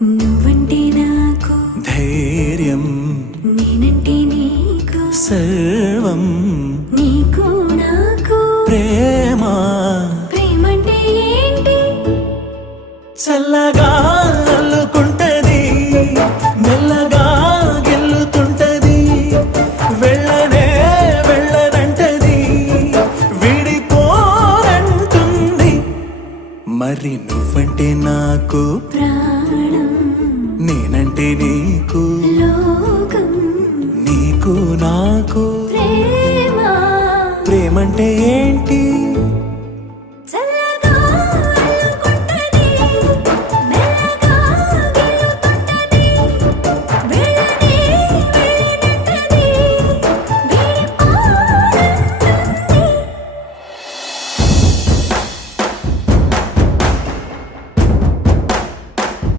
నువ్వంటే నాకు ధైర్యం, నేనంటే నీకు సర్వం, నీకు నాకు ప్రేమ. ప్రేమంటే ఏంటి? చల్లగా అల్లుకుంటది, మెల్లగా గెల్లుతుంటది, వెళ్ళనే వెళ్ళనంటది, విడిపోనంటుంది. మరి నువ్వంటే నాకు ప్రాణం, నేనంటే నీకు లోకం, నీకు నాకు ప్రేమ. ప్రేమంటే ఏంటి?